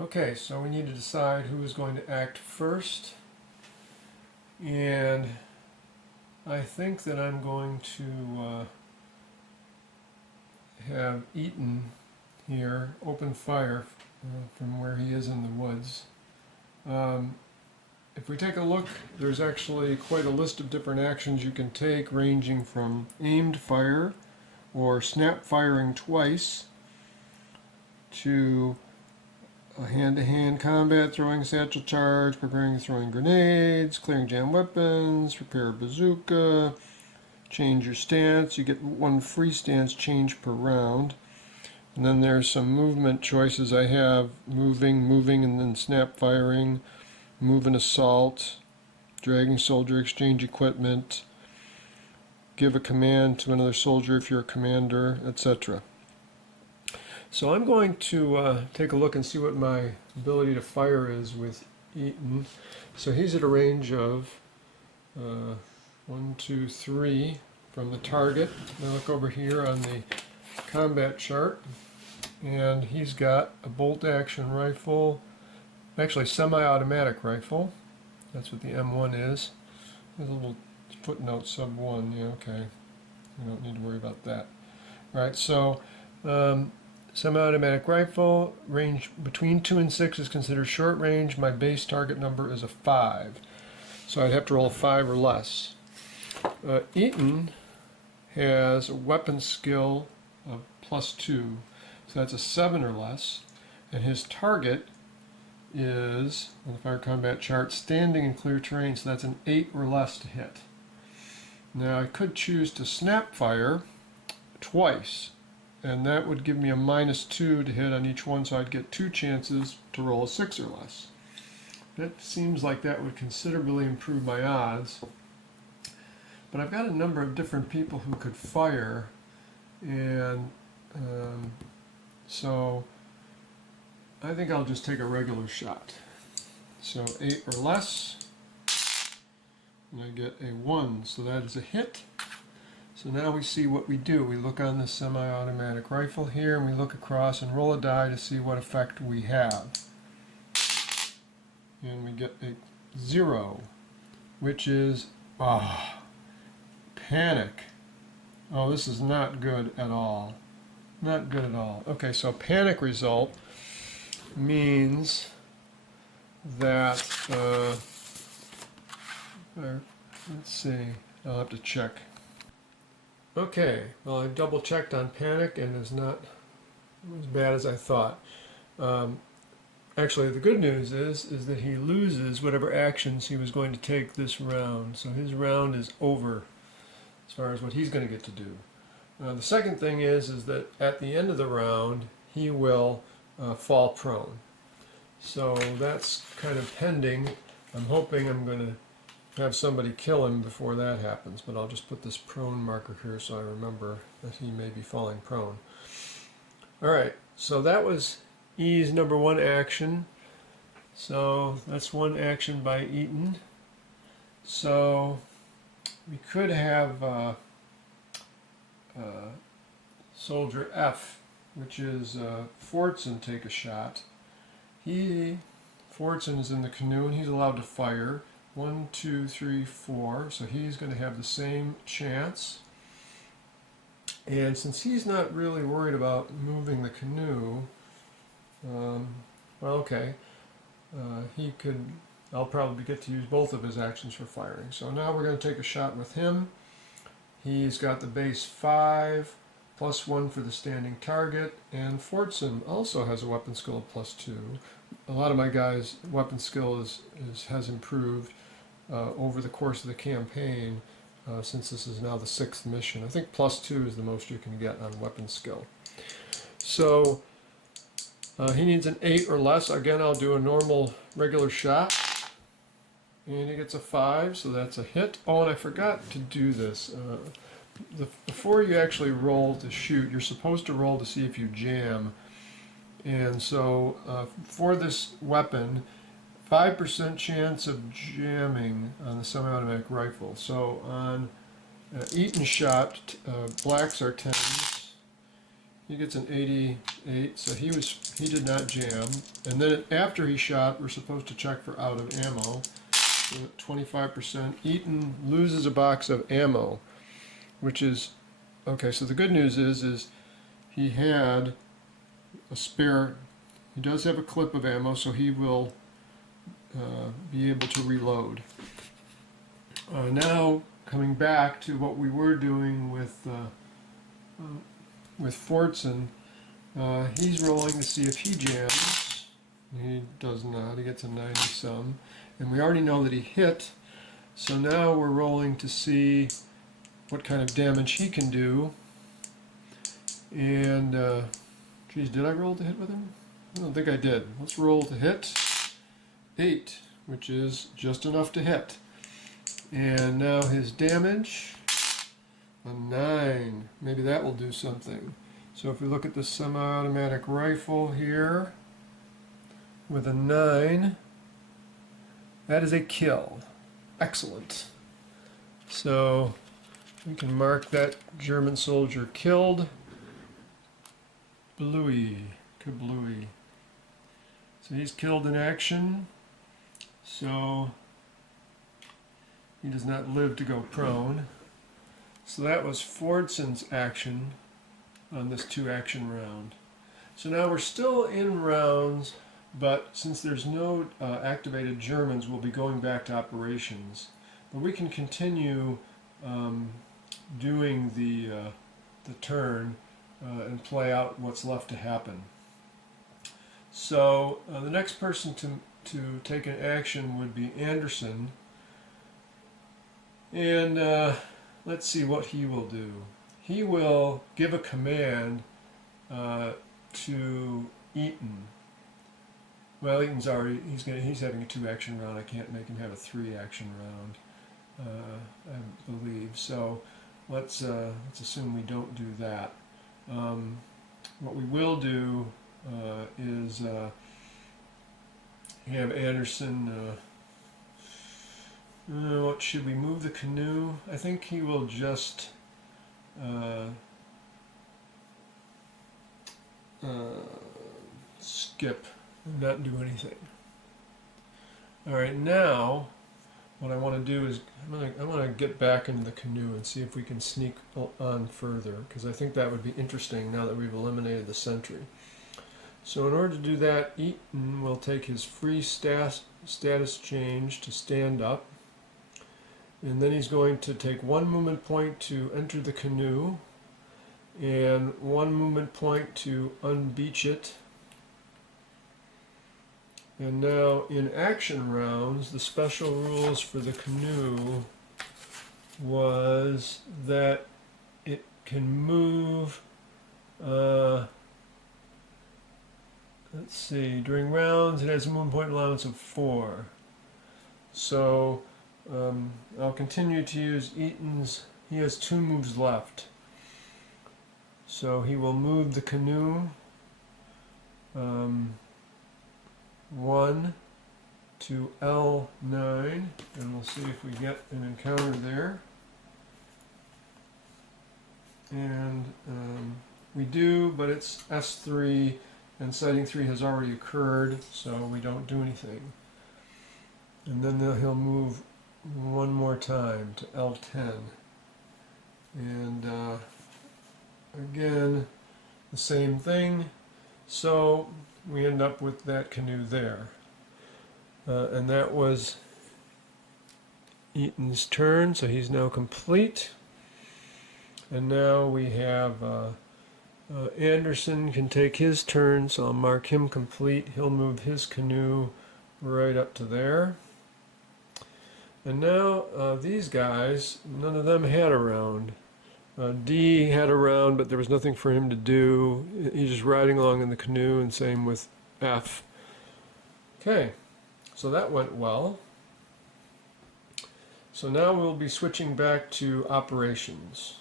Okay, so we need to decide who is going to act first, and I think that I'm going to have Eaton here open fire from where he is in the woods. If we take a look, there's actually quite a list of different actions you can take, ranging from aimed fire or snap firing twice to a hand-to-hand combat, throwing satchel charge, preparing throwing grenades, clearing jam weapons, prepare a bazooka, change your stance. You get one free stance change per round. And then there's some movement choices I have: moving, and then snap firing, move and assault, dragging soldier, exchange equipment, give a command to another soldier if you're a commander, etc. So I'm going to take a look and see what my ability to fire is with Eaton. So he's at a range of 1, 2, 3 from the target. Now look over here on the combat chart, and he's got a bolt action rifle, actually semi-automatic rifle. That's what the M1 is. There's a little footnote sub 1. Yeah, okay. We don't need to worry about that. All right, so semi-automatic rifle, range between 2 and 6 is considered short range. My base target number is a 5. So I'd have to roll a 5 or less. Eaton has a weapon skill of +2. So that's a 7 or less. And his target is, on the fire combat chart, standing in clear terrain. So that's an 8 or less to hit. Now I could choose to snap fire twice, and that would give me a -2 to hit on each one, so I'd get 2 chances to roll a 6 or less. That seems like that would considerably improve my odds. But I've got a number of different people who could fire, and so I think I'll just take a regular shot. So 8 or less, and I get a 1, so that is a hit. So now we see what we do. We look on the semi-automatic rifle here, and we look across and roll a die to see what effect we have. And we get a 0, which is, panic. Oh, this is not good at all. Not good at all. Okay, so panic result means that, let's see, I'll have to check. Okay, well, I double checked on panic, and it's not as bad as I thought. Actually, the good news is that he loses whatever actions he was going to take this round. So his round is over as far as what he's going to get to do. The second thing is that at the end of the round, he will fall prone. So that's kind of pending. I'm hoping I'm going to have somebody kill him before that happens, but I'll just put this prone marker here so I remember that he may be falling prone. Alright, so that was E's number 1 action. So that's 1 action by Eaton. So we could have Soldier F, which is Forzan, take a shot. Forzan is in the canoe, and he's allowed to fire. 1, 2, 3, 4, so he's going to have the same chance. And since he's not really worried about moving the canoe, well, okay, I'll probably get to use both of his actions for firing. So now we're going to take a shot with him. He's got the base 5, +1 for the standing target, and Forzan also has a weapon skill of +2. A lot of my guys' weapon skill has improved over the course of the campaign, since this is now the 6th mission. I think +2 is the most you can get on weapon skill. So he needs an 8 or less. Again, I'll do a normal regular shot, and he gets a 5, so that's a hit. Oh, and I forgot to do this. Before you actually roll to shoot, you're supposed to roll to see if you jam. And so for this weapon, 5% chance of jamming on the semi-automatic rifle. So on Eaton shot, blacks are 10s. He gets an 88, so he did not jam. And then after he shot, we're supposed to check for out of ammo. So 25%. Eaton loses a box of ammo, which is okay. So the good news is he had a spare. He does have a clip of ammo, so he will be able to reload. Now coming back to what we were doing with Forzan, he's rolling to see if he jams. He does not. He gets a 90-some. And we already know that he hit. So now we're rolling to see what kind of damage he can do. And, geez, did I roll to hit with him? I don't think I did. Let's roll to hit. 8, which is just enough to hit. And now his damage, a 9. Maybe that will do something. So if we look at the semi-automatic rifle here, with a 9, that is a kill. Excellent. So we can mark that German soldier killed. Bluey, kablooey. So he's killed in action. So he does not live to go prone. So that was Forzan's action on this 2-action round. So now we're still in rounds, but since there's no activated Germans, we'll be going back to operations. But we can continue doing the turn and play out what's left to happen. So the next person to take an action would be Anderson. And let's see what he will do. He will give a command to Eaton. Well, Eaton's already, he's having a 2-action round. I can't make him have a 3-action round, I believe. So let's assume we don't do that. What we will do is have Anderson. What should we move the canoe? I think he will just skip and not do anything. All right, now what I want to do is I want to get back into the canoe and see if we can sneak on further, because I think that would be interesting now that we've eliminated the sentry. So in order to do that, Eaton will take his free status change to stand up, and then he's going to take 1 movement point to enter the canoe and 1 movement point to unbeach it. And now in action rounds, the special rules for the canoe was that it can move, let's see, during rounds it has a movement point allowance of 4. So I'll continue to use Eaton's, he has 2 moves left. So he will move the canoe 1 to L9, and we'll see if we get an encounter there. And we do, but it's S3, and sighting 3 has already occurred, so we don't do anything. And then he'll move 1 more time to L10. And again, the same thing. So we end up with that canoe there. And that was Eaton's turn, so he's now complete. And now we have Anderson can take his turn, so I'll mark him complete. He'll move his canoe right up to there. And now these guys, none of them had a round. D had a round, but there was nothing for him to do. He's just riding along in the canoe, and same with F. Okay, so that went well. So now we'll be switching back to operations.